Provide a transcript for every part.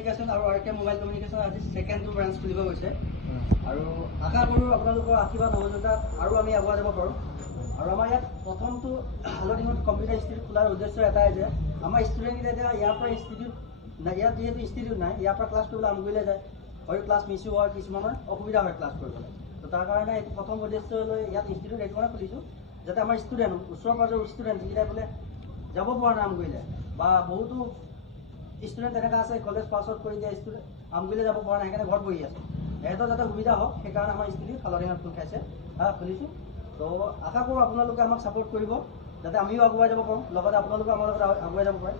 আৰু আৰকে mobile communication আজি সেকেন্ডটো branch খুলিব গৈছে আৰু আশা কৰোঁ আপোনালোকৰ আশীৰ্বাদ সহযোগিতাত আৰু আমি আগুৱাই যাব পাৰোঁ। আৰু আমাৰ ইয়াত প্ৰথমটো হালদিঙত কম্পিউটাৰ ইনষ্টিটিউট খোলাৰ উদ্দেশ্য এটাই যে আমাৰ ষ্টুডেণ্টকেইটা এতিয়া ইয়াৰ পৰা ইনষ্টিটিউট ইয়াত যিহেতু ইনষ্টিটিউট নাই, ইয়াৰ পৰা ক্লাছ কৰিবলৈ আমগুৰিলৈ যায়, হয়তো ক্লাছ মিছো হয়, কিছুমানৰ অসুবিধা হয় ক্লাছ কৰিবলৈ। তো তাৰ কাৰণে এইটো প্ৰথম উদ্দেশ্য লৈ ইয়াত ইনষ্টিটিউট এইটো কাৰণে খুলিছোঁ যাতে আমাৰ ষ্টুডেণ্ট ওচৰ পাজৰৰ ষ্টুডেণ্ট যিকেইটা বোলে যাব পৰা নাই আমগুৰিলৈ বা বহুতো ষ্টুডেণ্ট তেনেকুৱা আছে কলেজ পাছ আউট কৰি দিয়া ষ্টুডেণ্ট আমগুৰিলৈ যাব পৰা নাই, সেইকাৰণে ঘৰত বহি আছে, সিহঁতৰ যাতে সুবিধা হওক সেইকাৰণে আমাৰ ইনষ্টিটিউট হালদিঙত খুলিছোঁ। তো আশা কৰোঁ আপোনালোকে আমাক ছাপোৰ্ট কৰিব যাতে আমিও আগুৱাই যাব পাৰোঁ, লগতে আপোনালোকে আমাৰ লগত আগুৱাই যাব পাৰে।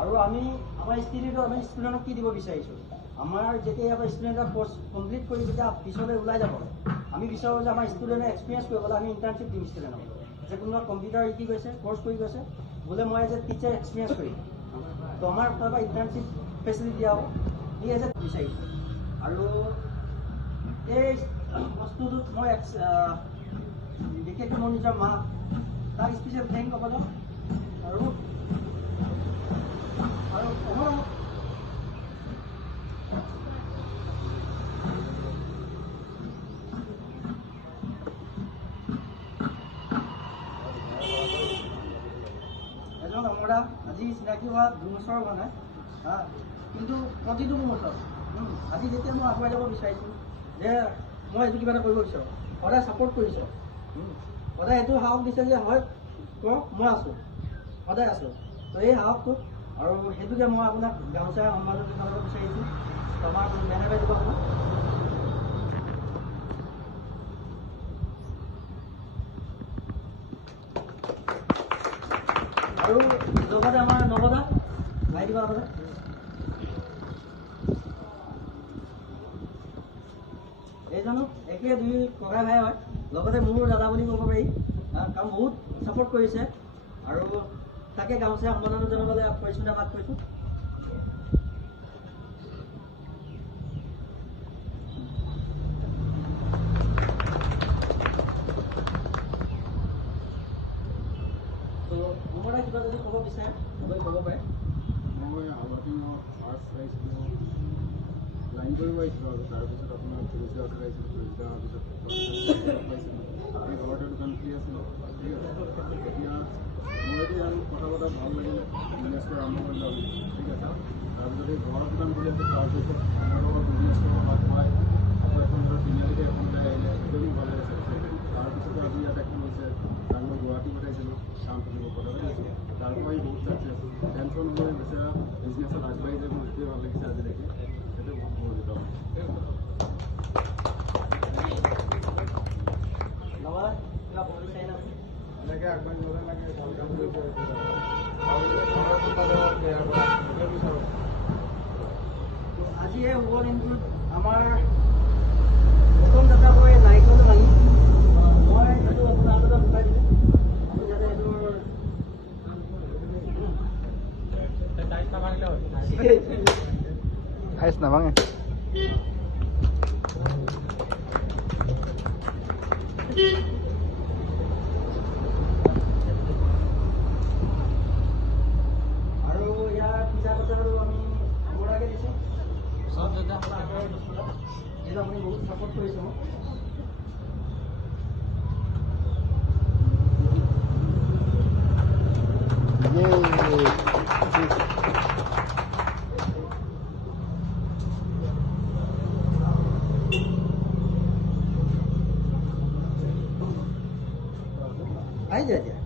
আৰু আমি আমাৰ ইনষ্টিটিউটত আমি ষ্টুডেণ্টক কি দিব বিচাৰিছোঁ, আমাৰ যেতিয়া ইয়াৰ পৰা ষ্টুডেণ্টৰ কোৰ্চ কমপ্লিট কৰি যেতিয়া পিছলৈ ওলাই যাব, আমি বিচাৰোঁ যে আমাৰ ষ্টুডেণ্টে এক্সপিৰিয়েঞ্চ কৰিবলৈ আমি ইণ্টাৰ্ণশ্বিপ দিম ষ্টুডেণ্টক, যে কোনোবা কম্পিউটাৰ শিকি গৈছে, কোৰ্চ কৰি গৈছে, বোলে মই এজ এ টিচাৰ এক্সপিৰিয়েঞ্চ কৰিম, তো আমাৰ ফালৰ পৰা ইণ্টাৰ্ণশ্বিপ ফেচিলিটি দিয়া হ'ব, ই এজ এ বিচাৰিছোঁ। আৰু এই বস্তুটোত মই বিশেষকৈ মোৰ নিজৰ মা তাক স্পেচিয়েল থেংক ক'ব যাওঁ। আৰু এজন অমৰা আজি চিনাকি হোৱা 2 বছৰ হোৱা নাই, কিন্তু প্ৰতিটো মুহূৰ্তত আজি যেতিয়া মই আগুৱাই যাব বিচাৰিছোঁ যে মই এইটো কিবা এটা কৰিব বিচাৰোঁ, সদায় ছাপোৰ্ট কৰিছোঁ, সদায় এইটো সাহস দিছে যে হয় কওক মই আছোঁ, সদায় আছোঁ। তো এই সাহসটো আৰু সেইটোকে মই আপোনাক গামোচা সম্মাননা জনাব বিচাৰিছোঁ। তো আমাৰ মেনেজাৰ দিব আপোনাক। আৰু লগতে আমাৰ নৱদা ভাই দিব আপোনাৰ। এইজনো একে 2 ককাই ভাই হয়, লগতে মোৰ দাদা বুলি ক'ব পাৰি, কাৰণ বহুত ছাপোৰ্ট কৰিছে। আৰু তাকে গামোচা সম্মাননা জনাবলৈ পৰিস্মিতা বাদ কৰিছোঁ। তো মোমাই কিবা যদি ক'ব বিচাৰে মোবাইল ক'ব পাৰে। মই হালদিঙত ফাৰ্ষ্ট আহিছিলোঁ, লাইন কৰিব আহিছিলোঁ আৰু তাৰপিছত আপোনাৰ পুলিচে আহিছিলোঁ, পুলিচে অহাৰ পিছত পাইছিলোঁ, এই ঘৰতে দোকান খুলি আছিলোঁ। ঠিক আছে, এতিয়া মোৰ এতিয়া আৰু কথা পতা ভাল লাগিলে, বিজনেছটো আৰম্ভ কৰিলোঁ আমি। ঠিক আছে, তাৰপিছত এই ঘৰৰ দোকান খুলি আছে, তাৰপিছত আমাৰ লগত বিজনেছটো আগবঢ়াই আকৌ এখন ধৰক তিনিআলিতে এখন ওলাই আহিলে, সেইটোও মোৰ ভাল লাগিছে। তাৰপিছতে আজি ইয়াত এখন হৈছে, তাক মই গুৱাহাটী পঠাইছিলোঁ কাম কৰিব, কথাটো কৈছোঁ, তাৰ পৰাই বহুত চাকচেছ, টেনশ্যন হৈ বেচেৰা বিজনেছত আগবাঢ়ি যায়, মোৰ সেইটোৱে ভাল লাগিছে আজি দেখি, সেইটো বহুত গৰ্বিত। এনেকৈ আগবাঢ়ি যাব লাগে, ভাল কাম কৰিছে বিচাৰোঁ। আজি এই শুভ দিনটোত আমাৰ প্ৰথম যাত্ৰা কৰি নাৰিকল ভাঙি মই এইটো আপোনাৰ আগতে বুজাই দিলোঁ, আপুনি যাতে এইটোৰ আইচ নাভাঙে। আৰু ইয়াৰ পিজা বজাৰো আমি আমৰাকে দিছোঁ, যিহেতু আপুনি বহুত ছাপোৰ্ট কৰিছে মোক। আহি যায় এতিয়া